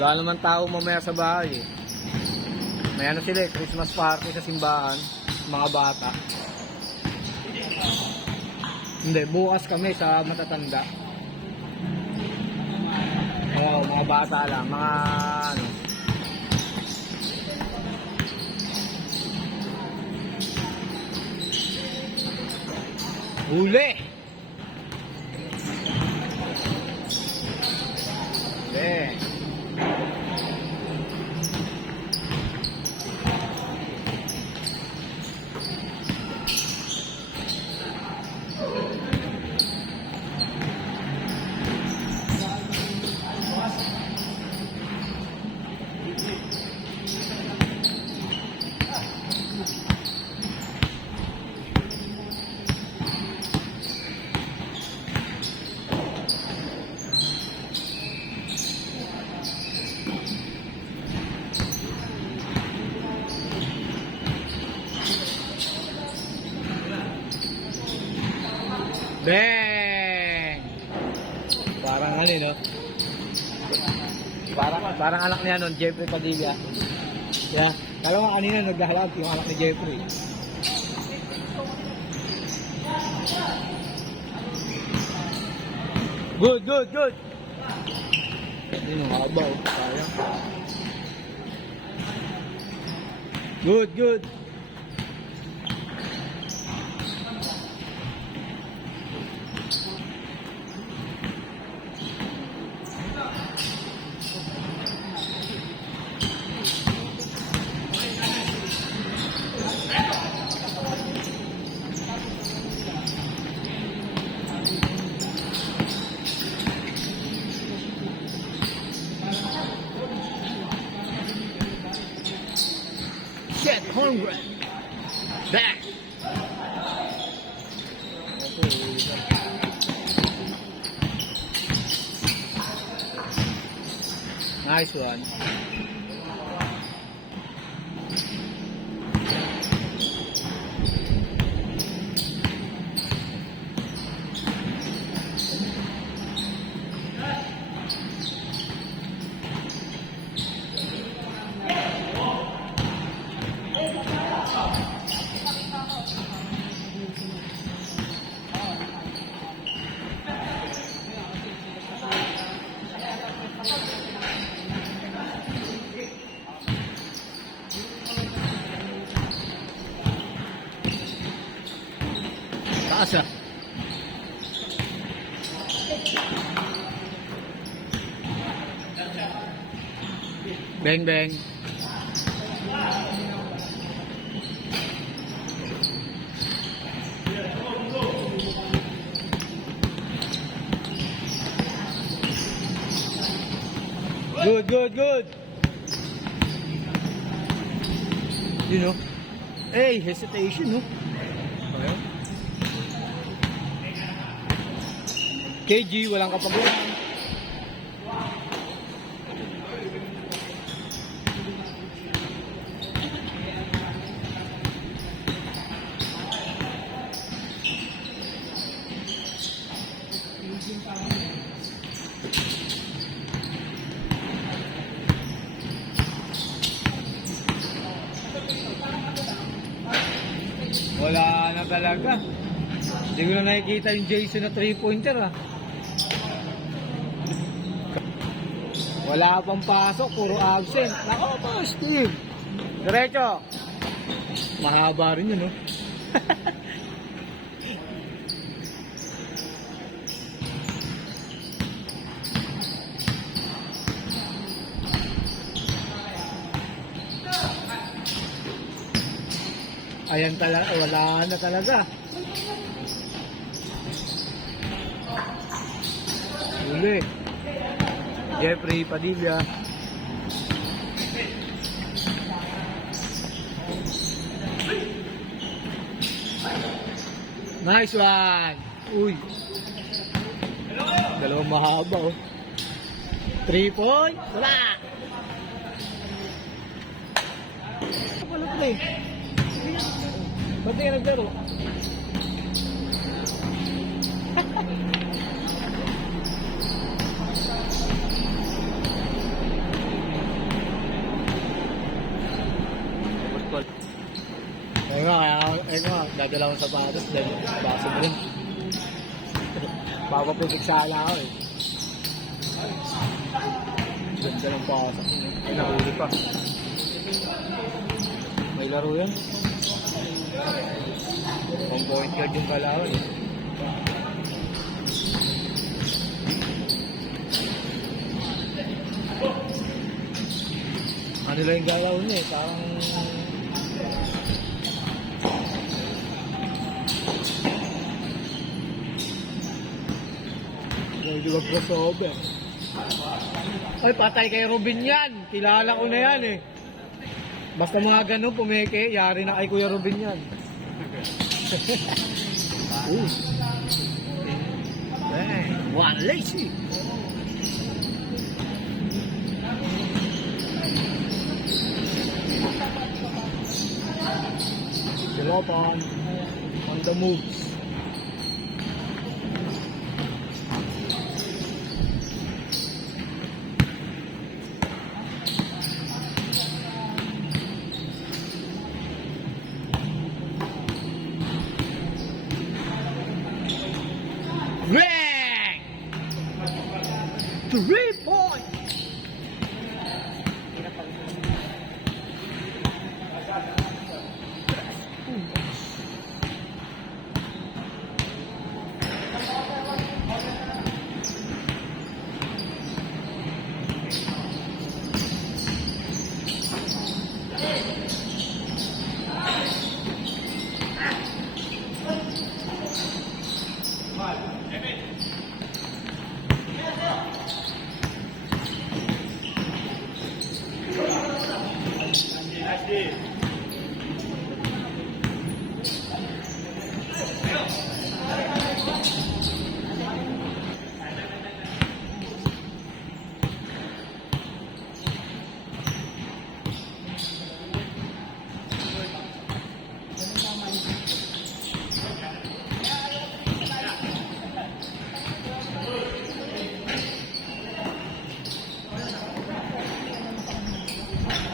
Wala naman tao mamaya sa bahay eh. May ano sila eh, Christmas party sa simbahan, mga bata. Hindi, bukas kami sa matatanda. Oo, mga bata lang, mga ano. Huli! Huli! Bang! Parang ano no? Parang anak niya nun, Jeffrey Padilla. Yeah. Kala nga kanina naglalag yung anak ni Jeffrey. Good, good, good! Hindi nung haba oh. Sayang. Good, good! Shit, hungry. Back. Nice one. Taas ah. Bang bang. Good, good, good. You know. Hey, hesitation, no? Okay. KG, walang kapaguran. Wala na talaga. Hindi ko na nakikita yung Jason na 3-pointer ah. Wala pang pasok, puro absent. Nako po, Steve. Diretso. Mahaba rin yun, no? Ayan talaga, wala na talaga. Uli. Jeffrey Padilla. Nice one. Uy. Dalawang mahaba oh. 3 point. Wala. Wala pa eh. Ba't di ka naglaro? Tol. Ayun nga, dadala akong sapatos, basa mo rin. Papaputik sala ako eh. Ganda ng pasok. Ay, nahuli pa. May laro yan. On point guard yung kalawan eh. Ano lang yung galaw niya eh, parang... Medyo mag-crossover. Ay, patay kay Robin yan. Kilala ko na yan eh. Basta mga ganun, pumeke, yari na kay Kuya Robin yan. One lazy. Silopan on the moves. Bang! 3 points!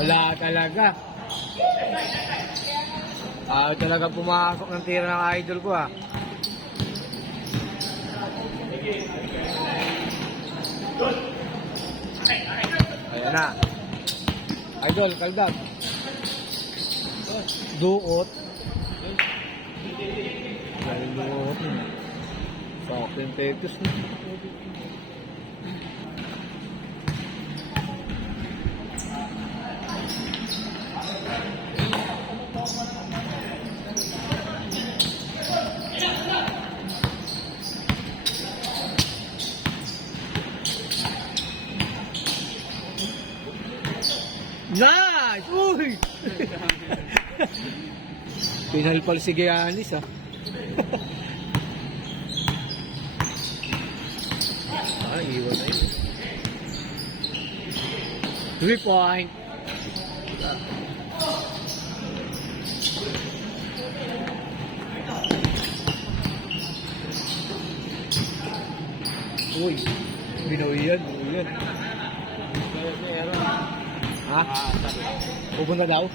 Wala talaga. Talaga pumasok ng tira ng idol ko ah. Ayan na. Idol, kaldab. Duot. Galing duot. Sakto yung pepes na. Nice! Uy! Pinalpal si Giannis ah. Iwan na yun. 3 point. Uy, binawi yan. Ha? Pupunta daw?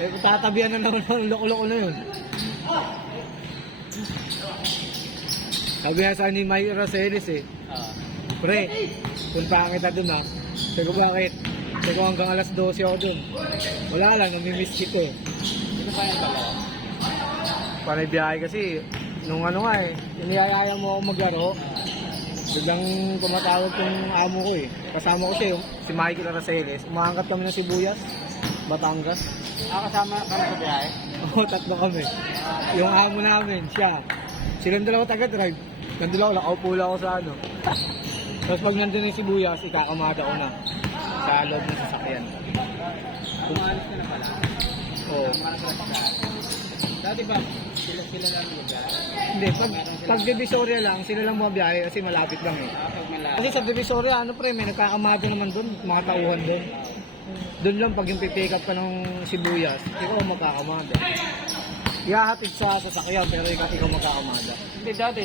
Eh, tatabihan na naman ng loko-loko na yun. Sabi nga sa ni Mayra Celis eh. Pre, punta kita dun ha. Sabi ko bakit? Sabi ko hanggang alas 12 ako dun. Wala lang, namimiss kita eh. Ito pa yung dalawa? Panay biyahe kasi, nung ano nga eh, iniyayaya mo ako maglaro. Biglang tumatawag yung amo ko eh. Kasama ko siya, si Michael Araceles. Umahangkat kami ng Sibuyas, Batangas. Kasama ka na sa biyahe? Oo, 3 kami. Yung amo namin, siya. Silang dalawa taga-drive. Nandun ako, nakaupo lang ako sa ano. Tapos pag nandun yung Sibuyas, ikakamada ko na. Sa loob ng sasakyan. Umalis ka na pala? Oo. Dati ba, sila lang mag-biyahe? Hindi, pag Divisoria lang, sila lang mabiyahe kasi malapit lang eh. Pag malapit. Kasi sa Divisoria, ano pre, may nagkakamada naman doon, mga tauhan doon. Doon lang pag yung pipick up ka ng Sibuyas, ikaw magkakamada. Ihahatid sa sasakyan pero ikaw magkakamada. Hindi, dati,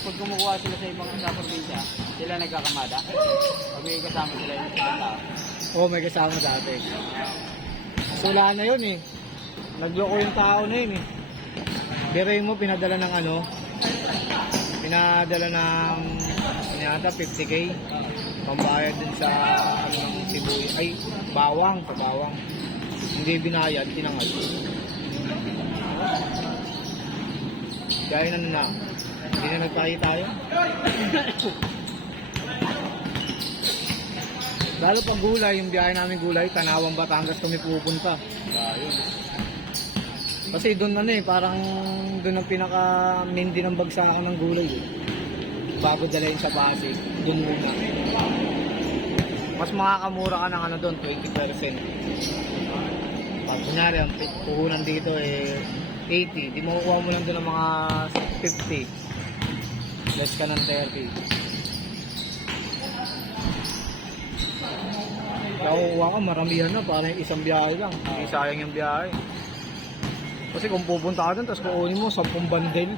pag kumukuha sila sa ibang sa probinsya, sila nagkakamada. Pag may kasama sila yung ibang tao. Oo, may kasama dati. So, wala na yun eh. Nagloko yung tao na yun eh. Biray mo, pinadala ng ano? Pinadala ng yata 50K. Pambayad dun sa ano ng sibuyas. Ay, bawang. Sa bawang. Hindi binayad, tinangal. Kaya yun ano na. Hindi na nagtayo-tayo. Lalo pag gulay, yung biyahe namin gulay, Tanawang Batangas kami pupunta. Ayun. Kasi doon ano eh, parang doon ang pinaka main din ng bagsakan ng gulay eh. Bago dalhin sa Pasig, doon muna. Mas makakamura ka ng ano doon, 20%. Pag kunyari, ang puhunan dito eh 80, di makukuha mo lang doon ng mga 50. Less ka ng 30. Nakukuha ka, maramihan na, parang isang biyahe lang. Hindi sayang yung biyahe. Kasi kung pupunta ka doon, tapos kukunin mo 10 bandel.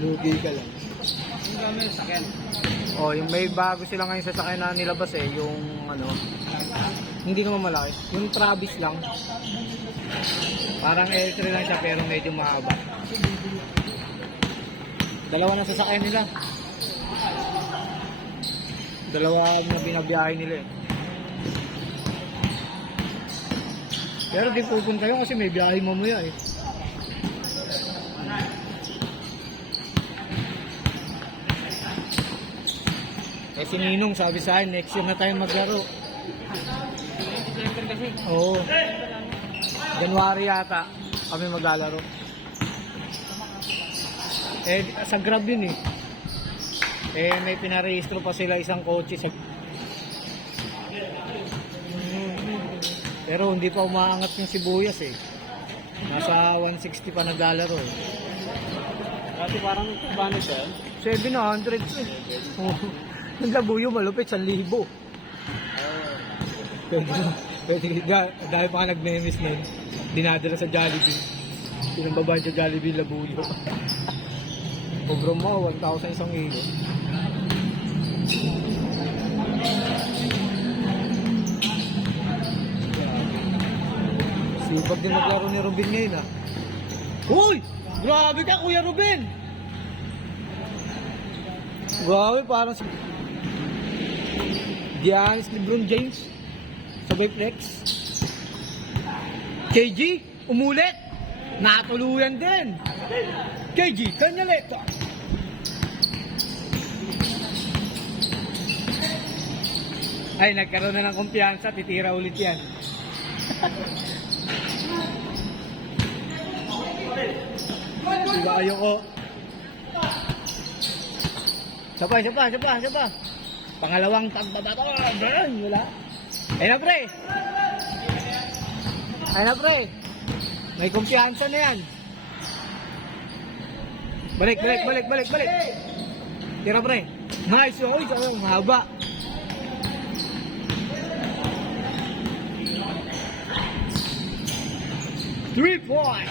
Lugi ka lang. Yung gamit, sakyan. Oh, yung may bago sila ngayon sa sakyan na nilabas eh, yung ano, hindi naman malaki. Yung Travis lang. Parang L3 lang siya pero medyo mahaba. Dalawa na sasakyan nila. Dalawa na binabiyahe nila eh. Pero di pupunta yun kasi may biyahe mamaya eh. Eh si Ninong sabi sa akin, next year na tayo maglaro. December kasi. Oo. January yata kami maglalaro. Eh sa Grab yun eh. Eh may pinarehistro pa sila isang kotse sa... Pero hindi pa umaangat yung sibuyas eh. Nasa 160 pa naglalaro eh. Dati parang bano siya. 700 eh. Yung labuyo malupit, 1,000. Pwede, dahil pa ka nag-memes na yun, dinadala sa Jollibee. Pinambabahan sa Jollibee labuyo. Obro mo, 1,000 isang kilo. Sipag din maglaro ni Ruben ngayon ah. Uy! Grabe ka Kuya Ruben! Grabe parang si Giannis LeBron James sabay flex. KG umulit, natuluyan din. KG Kanyaleta. Ay, nagkaroon na ng kumpiyansa, titira ulit yan. Diba ayoko. Isa pa. Pangalawang pagbabato. Wala. Ayun na pre. May kumpiyansa na yan. Balik. Tira pre. Nice. Uy, mahaba. Three point.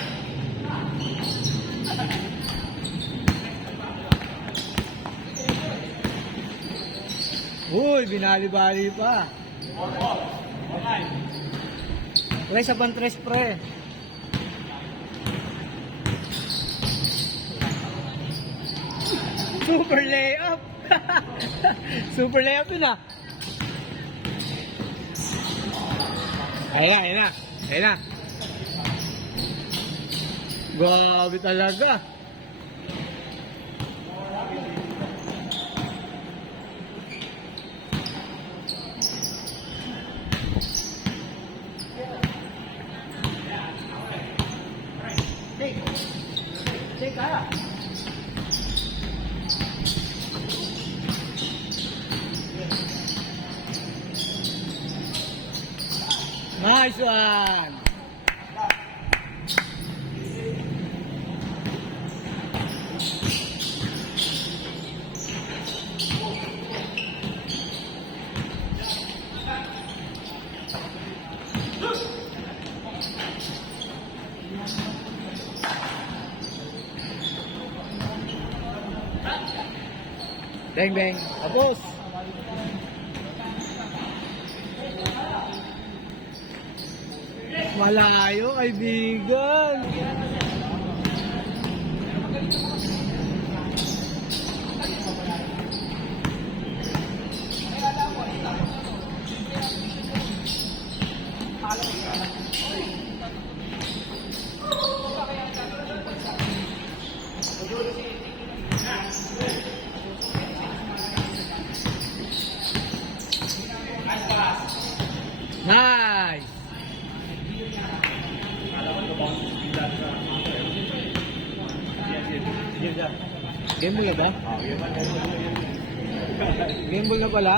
Uy, binali-bali pa. Pre, sa pantres pre. Super layup. Super layup yun ah. Ayun na. Grabe talaga. Nice one. Bang bang. Tapos. Malayo, kaibigan. Nice! Game ball na ba? Game ball na pala?